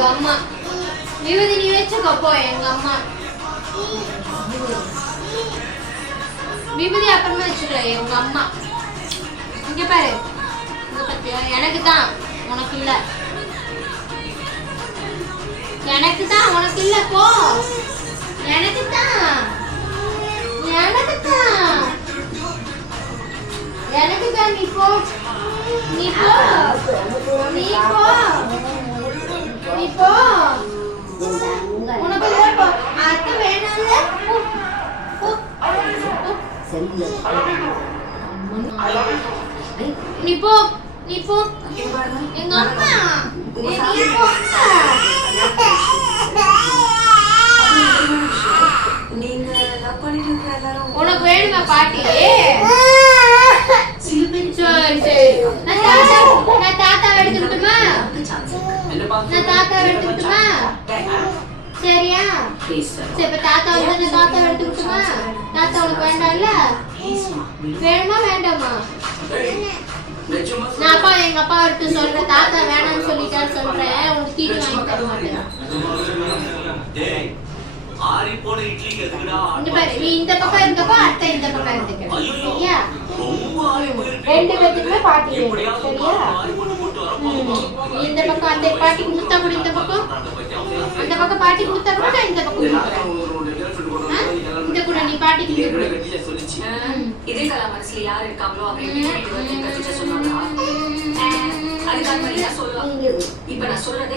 எங்க அம்மா விபூதி நீ வச்சுக்கோ போ. எங்க அம்மா விபூதி அப்புறமா வச்சுக்கோ. எங்க அம்மா இங்க பாரு, இங்க பத்தியா? எனக்கு தான் உனக்கு இல்ல, எனக்கு தான் உனக்கு இல்ல. போ, எனக்கு தான், எனக்கு தான், எனக்கு தான். நீ போ, நீ போ, நீ போ, நீ போ. உனக்கு இல்ல, போ. அத்தை வேணாம்ல, போ, போ, போ. நீ போ, நீ போ. எங்க அம்மா நீ போ. உனக்கு வேணுமா பாட்டி? சரி சரி, நான் தாத்தாவை எடுத்துக்கிட்டுமா? நான் தாத்தாவை எடுத்துக்கிட்டுமா? சரியா? சரி, இப்ப தாத்தா வந்து தாத்தாவை எடுத்துக்கிட்டுமா? தாத்தா உனக்கு வேண்டாம்ல? வேணுமா வேண்டாமா? நான் அப்பா எங்க அப்பா எடுத்து சொல்றேன். தாத்தா வேணாம்னு சொல்லிட்டான்னு சொல்றேன். உனக்கு தீனி வாங்கி தர மாட்டேன். இந்த பாரு, நீ இந்த பக்கம் இருந்தப்போ அத்தை இந்த பக்கம் இருந்துக்க. சரியா? ரெண்டு பேத்துக்குமே பாட்டி வேணும். சரியா? இந்த பக்கம் அந்த பாட்டிக்கு முத்தா கூட, இந்த பக்கம் அந்த பக்கம் பாட்டிக்கு முத்தா கூட, நான் இந்த பக்கம் இந்த கூட நீ பாட்டிக்கு இதே கலா மனசுல யார் இருக்காங்களோ அவங்க சொன்னாங்க. அதுக்காக மாதிரி நான் சொல்லுவேன். இப்ப நான் சொல்றதே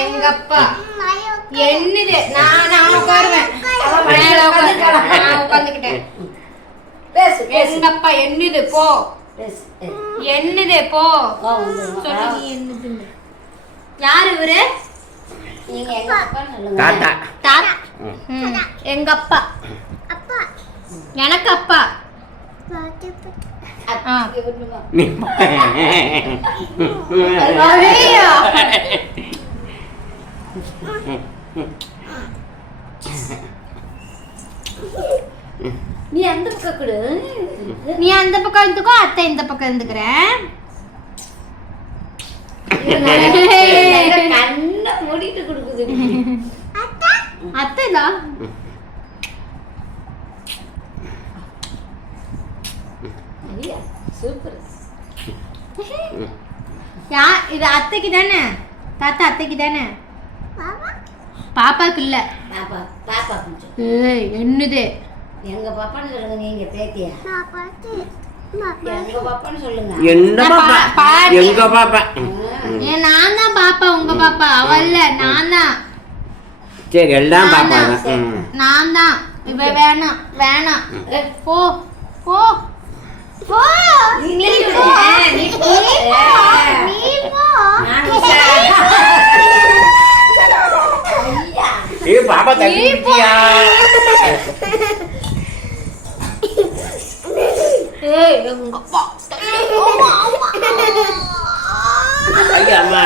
எங்க அப்பா என்னது? நான் உட்காருவேன், நான் உட்காந்துக்கிட்டேன். எங்க அப்பா என்னது? போ, என்னது? போ சொல்லு. நீ என்னது? யாரு இவரு? நீங்க எங்க அப்பா சொல்லுங்க. தாத்தா. தாத்தா. எங்க அப்பா. எனக்கு அப்பா. நீ அந்த பக்கம் கொடு. நீ அந்த பக்கம் இருந்துக்கோ, அத்தை இந்த பக்கம் இருந்துக்கிறேன். கண்ணை மூடிட்டு கொடுக்குது அத்தை தான். சூப்பர். இது அத்தைக்கு தானே? தாத்தா அத்தைக்கு தானே? பாப்பாக்கு இல்ல. பாப்பா பாப்பா என்னது? எங்க பாப்பான்னு சொல்லுங்க. நீங்க பேத்தியா? எங்க பாப்பான்னு சொல்லுங்க. என்ன பாப்பா? எங்க பாப்பா. நான் தான் பாப்பா, உங்க பாப்பா அவ இல்ல, நான் தான். சரி, எல்லாம் பாப்பா தான். நான் தான். இவ வேணாம் வேணாம், போ போ போ. நீ போ, நீ போ, நீ போ. ஏ பாப்பா தட்டிட்டியா? ஏய் எங்க அப்பா. ஐயா அம்மா.